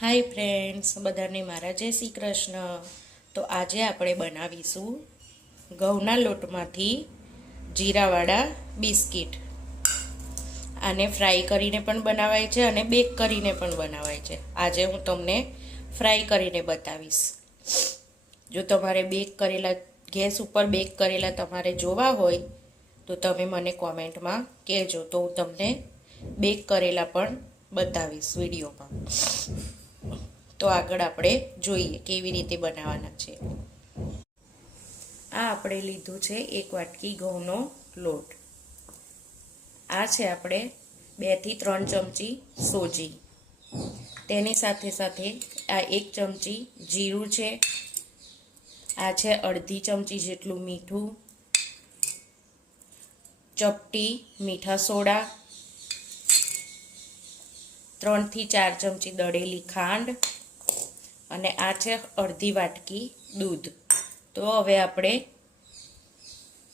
Hi friends, બધાને મારા જય શ્રી કૃષ્ણ. તો આજે આપણે બનાવીશું ઘઉંના લોટમાંથી જીરાવાળા બિસ્કિટ. આને ફ્રાય કરીને પણ બનાવાય છે અને બેક કરીને પણ બનાવાય છે. આજે હું તમને ફ્રાય કરીને બતાવીશ. જો તમારે બેક કરેલા, ગેસ ઉપર બેક કરેલા તમારે જોવા હોય તો તમે મને કોમેન્ટમાં કહેજો, તો હું તમને બેક કરેલા પણ બતાવીશ વિડીયોમાં. તો આગળ આપણે જોઈએ કેવી રીતે બનાવવાના છે. આ આપણે લીધું છે 1 વાટકી ઘઉંનો લોટ. આ છે આપણે 2 થી 3 ચમચી સોજી. તેની સાથે સાથે આ 1 ચમચી જીરું છે. આ છે અડધી ચમચી જેટલું મીઠું, ચપટી મીઠા સોડા, 3 થી 4 ચમચી દળેલી ખાંડ અને આ છે અડધી વાટકી દૂધ. તો હવે આપણે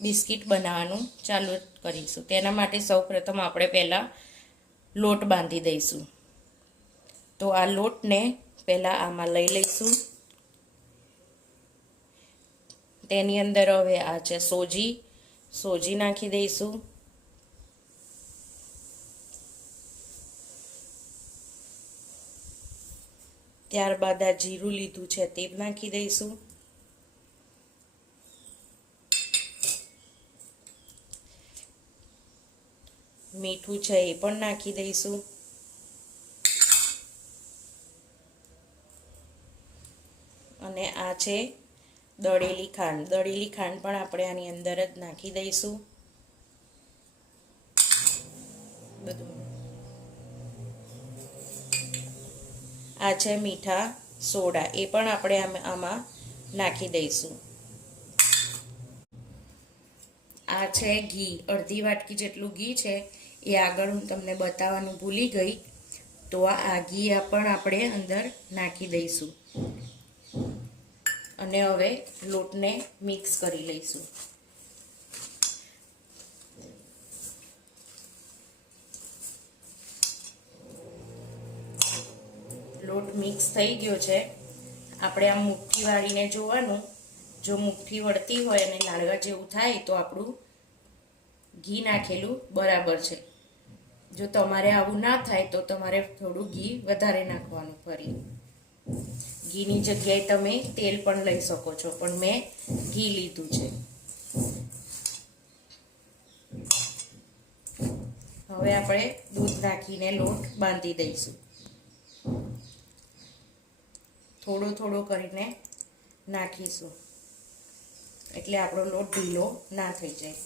બિસ્કિટ બનાવવાનું ચાલુ કરીશું. તેના માટે સૌપ્રથમ આપણે પહેલાં લોટ બાંધી દઈશું. તો આ લોટને પહેલાં આમાં લઈ લઈશું. તેની અંદર હવે આ છે સોજી નાખી દઈશું. ત્યારબાદ આ જીરું લીધું છે તે નાખી દઈશું. મીઠું છે એ પણ નાખી દઈશું. અને આ છે દળેલી ખાંડ. દળેલી ખાંડ પણ આપણે આની અંદર જ નાખી દઈશું. બધું આ છે મીઠા સોડા, એ પણ આપણે આમાં નાખી દઈશું. આ છે ઘી, અડધી વાટકી જેટલું ઘી છે. એ આગળ હું તમને બતાવવાનું ભૂલી ગઈ. તો આ ઘી પણ આપણે અંદર નાખી દઈશું અને હવે લોટને મિક્સ કરી લઈશું. લોટ મિક્સ થઈ ગયો છે. આપણે આ મુઠ્ઠી વાળીને જોવાનું. જો મુઠ્ઠી વળતી હોય અને લાડવા જેવું થાય તો આપણું ઘી નાખેલું બરાબર છે. જો તમારે આવું ના થાય તો તમારે થોડું ઘી વધારે નાખવાનું. ફરી ઘીની જગ્યાએ તમે તેલ પણ લઈ શકો છો, પણ મેં ઘી લીધું છે. હવે આપણે દૂધ નાખીને લોટ બાંધી દઈશું. થોડો થોડો કરીને નાખીશું એટલે આપણો લોટ ઢીલો ના થઈ જાય.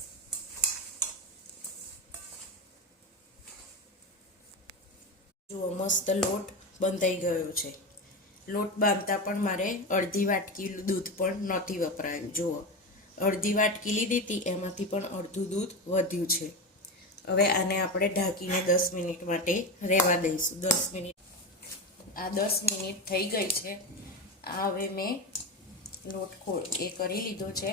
જુઓ, મસ્ત લોટ બંધાઈ ગયો છે. લોટ બાંધતા પણ મારે અડધી વાટકી દૂધ પણ નહોતી વપરાયું. જુઓ, અડધી વાટકી લીધી હતી, એમાંથી પણ અડધું દૂધ વધ્યું છે. હવે આને આપણે ઢાંકીને 10 મિનિટ માટે રહેવા દઈશું. 10 મિનિટ, આ 10 મિનિટ થઈ ગઈ છે. આ હવે મેં લોટ કરી લીધો છે.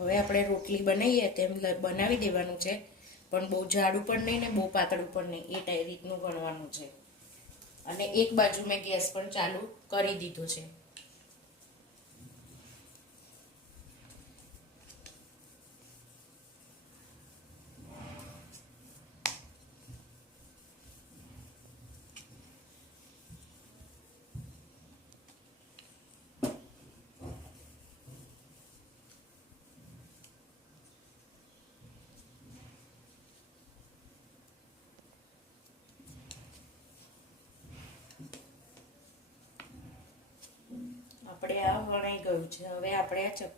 હવે આપણે રોટલી બનાવીએ તેમ બનાવી દેવાનું છે, પણ બહુ જાડું પણ નહીં ને બહુ પાતળું પણ નહીં, એ રીતનું ગણવાનું છે. અને એક બાજુ મેં ગેસ પણ ચાલુ કરી દીધો છે. આપણે આ વણાઈ ગયું છે. હવે આપણે આ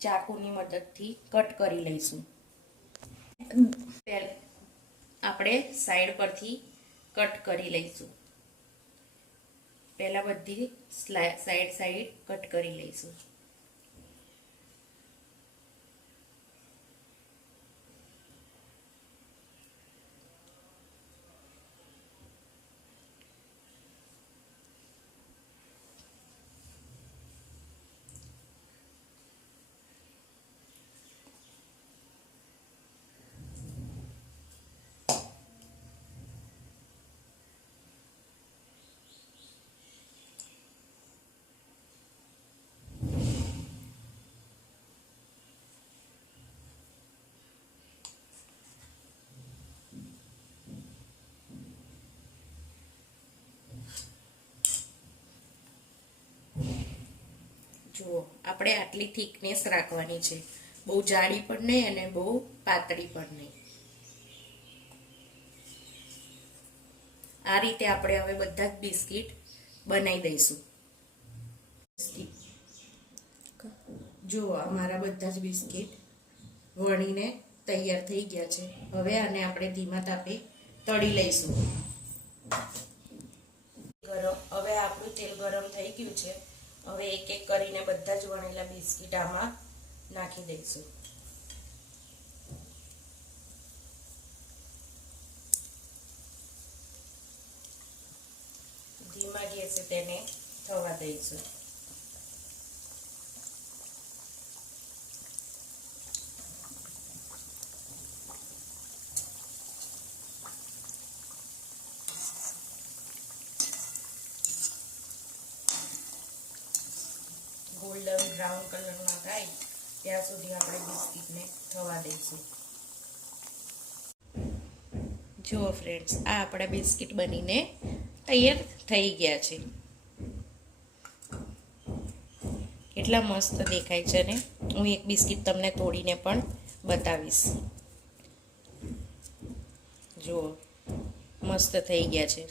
ચાકુની મદદથી કટ કરી લઈશું. આપણે સાઈડ પરથી કટ કરી લઈશું. પહેલા બધી સાઈડ કટ કરી લઈશું. જુઓ, આપણે આટલી થિકનેસ રાખવાની છે, બહુ જાડી પણ નહીં અને બહુ પાતળી પણ નહીં. આ રીતે આપણે હવે બધા જ બિસ્કિટ બનાવી દઈશું. જુઓ, અમારા બધા જ બિસ્કિટ વણીને તૈયાર થઈ ગયા છે. હવે આને આપણે ધીમા તાપે તળી લઈશું. હવે આપણું તેલ ગરમ થઈ ગયું છે. હવે એક એક કરીને બધા જ વણેલા બિસ્કિટ આમાં નાખી દઈશું. ધીમા ગેસે તેને થવા દઈશું. ગોલ્ડન બ્રાઉન કલરમાં થાય ત્યાં સુધી આપણે બિસ્કિટને થવા દઈશું. જુઓ ફ્રેન્ડ્સ, આ આપણા બિસ્કિટ બનીને તૈયાર થઈ ગયા છે. કેટલા મસ્ત દેખાય છે ને. હું એક બિસ્કિટ તમને તોડીને પણ બતાવીશ. જુઓ, મસ્ત થઈ ગયા છે.